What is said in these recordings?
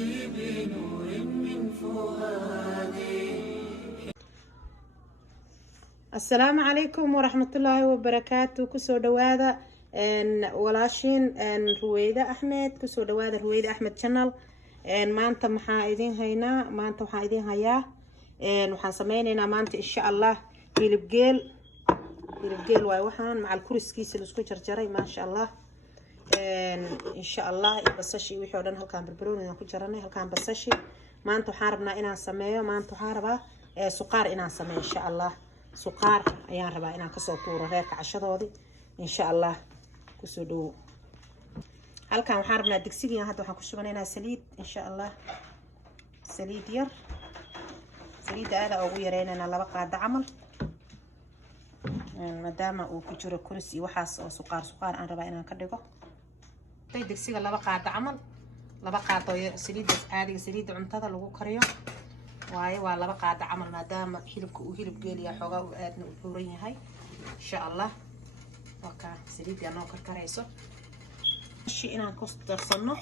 نفسي بنور من فؤادي. السلام عليكم ورحمة الله وبركاته. كسو دوادا ولاشين رويدة أحمد. كسو دوادا رويدة أحمد channel. maanta maxaa idin haynaa? maanta waxaan idin hayaa waxaan sameynaynaa maanta insha Allah hilib geel waay waxaan macal kuriskiisa la isku jarjaray maasha Allah. insha Allah basashi wixii oo dhan halkaan barbarooni aan ku jaranay, halkaan basashi. maanta waxaan rabnaa inaan sameeyo, maanta waxaan rabaa suqaar inaan sameeyo insha Allah. suqaar ayaan rabaa inaan kasoo tuuro reerka cashadoodii insha Allah. kusoo dhawo. halkaan waxaan rabnaa digsigan hadda waxaan ku shubanaynaa saliid insha Allah. saliid yar, saliid aad ugu yareynayna 2 qaado camal, maadaama uu ku jiro kuris iyo waxaas oo suqaar aan rabaa inaan ka dhigo. digsiga 2 qaado camal, 2 qaado saliid caadiga saliida cuntada lagu kariyo waaye, waa 2 qaado camal maadaama hilibka uu hilib geeliya xoogaa uu aadna u xuuran yahay insha Allah. marka saliid noo karkarayso inaan ku darsano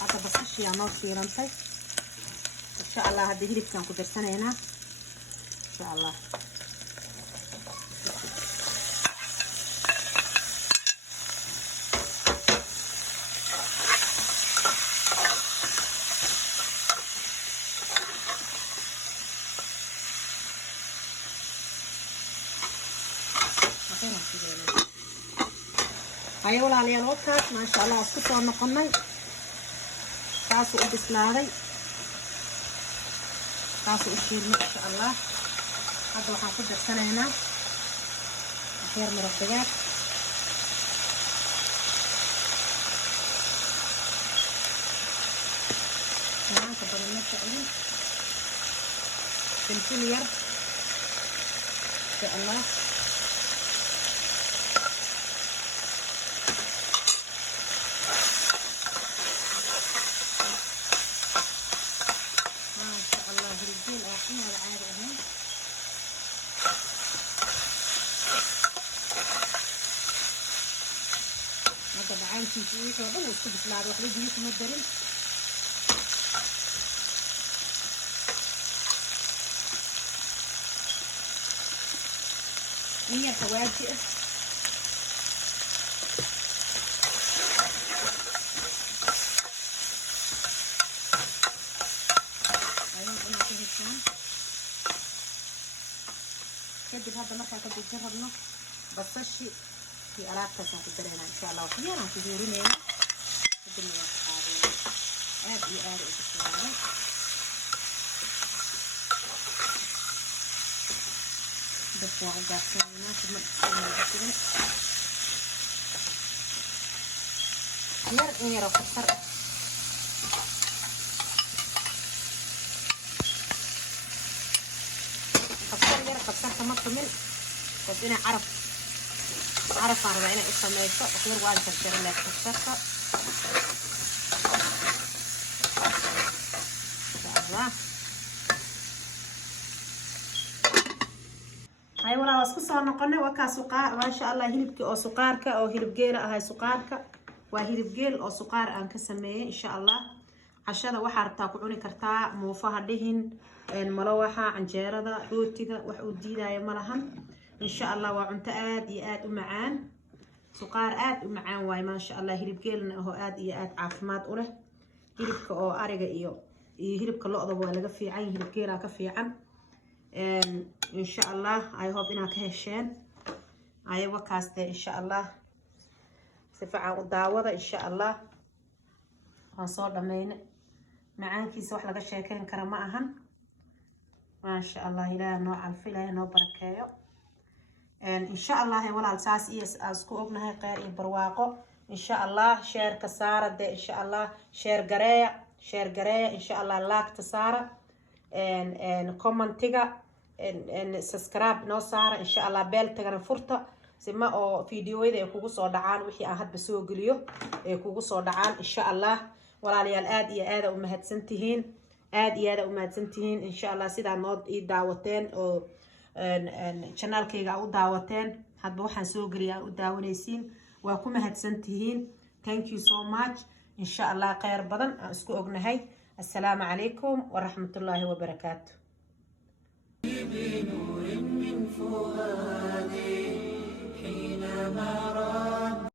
hadda basashiyaa noo shiilantay insha Allah. hadda hilibkaan ku darsanaynaa insha Allah. هاي ولا عليها الوقت ما شاء الله. اسكتوا نقناي تاسو بسلادي تاسو الشيل ما شاء الله. هذا waxaan ku darsanaynaa xeer maraqaad maanta badanna tacliin فلفل yar insha Allah. في شيء هذا وش بسلاد واحد يجي يتمدرن هي فواكه كدب هذا مرة كدب جربنا بصشي في ألعاب تسمع تدرينا إن شاء الله. وحيانا تدورين هنا الدنيا هذه آدي بسرعة بس وعقاب كنا في المدرسة ير فكر تمط من كنا عرف أنا إسمايته غير واحد كثير لك كثرة الله. هاي ولا وصفة نقلنا وكسقار ما شاء الله. هلبك أو سقارك أو هلب جيلة هاي سقارك وهلب جيل أو سقار أن كسميه إن شاء الله. عشان واحد تاكلوني كرتا موفها دهن الملوحة عن جيرة روتيجا وحودي لا يملهم إن شاء الله. وعنت آد ومعان سقار آد ومعان واي ما شاء الله. هرب جيلنا هو آد عافمات أوله. هربك أو أرجع هربك اللقطة ولا في عين هرب جيلها كفي عن إن شاء الله. I hope إنها كهشان أي وكاسته إن شاء الله. سفعة ودعوة إن شاء الله. هنصور دمين معان كيس واحد لقى شيكين كرماءهن ما شاء الله. إلى نوع الفيلة نوع بركايو إن شاء الله. ولا الساس أسكو أبنها قير برواقو إن شاء الله. شير كسارة ده إن شاء الله. شير قرايا إن شاء الله. لاك تسارة إن كومنتيجا إن سبسكرايب نو سارة إن شاء الله. بيل تجنا فرطة sima oo fiidiyoyada ay kugu soo dhacaan wixii aan hadba soo geliyo ay kugu soo dhacaan insha allah walaalayaal aad iyo aad u mahadsantihiin aad iyo aad u mahadsantihiin insha allah sidaa noo ii daawateen oo channelkayga u daawateen hadba waxaan soo geliyaa u daawanaysiin waa ku mahadsantihiin thank you so much insha allah khayr badan aan isku ognahay assalaamu calaykum waraxmatullaahi wabarakaatu بنور من فؤادي حينما رد